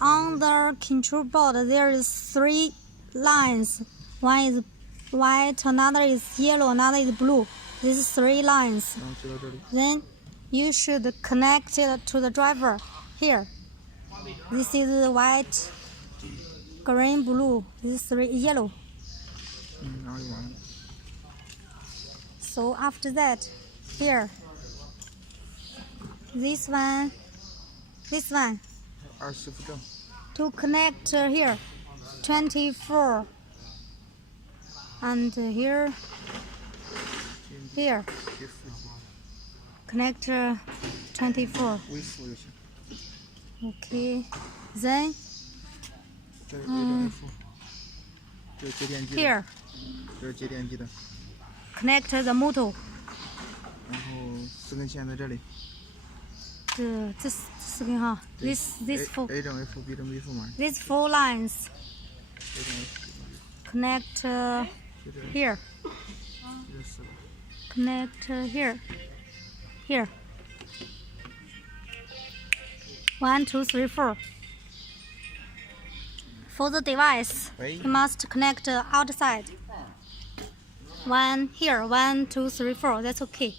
On the control board, there is 3 lines. One is white, another is yellow, another is blue. These 3 lines. Then you should connect it to the driver here. This is white, green, blue. This is 3 yellow. So after that, here, this one, to connect here, 24, and here, connect 24. Okay, then here, connect the motor. 然后4根线在这里。这4根哈 ，this four. A 正 F B 正 B 负嘛。 These 4 lines A 正 F B. connect here. Connect here. Here. 1, 2, 3, 4. For the device, you must connect outside. 1 here, 1, 2, 3, 4. That's okay.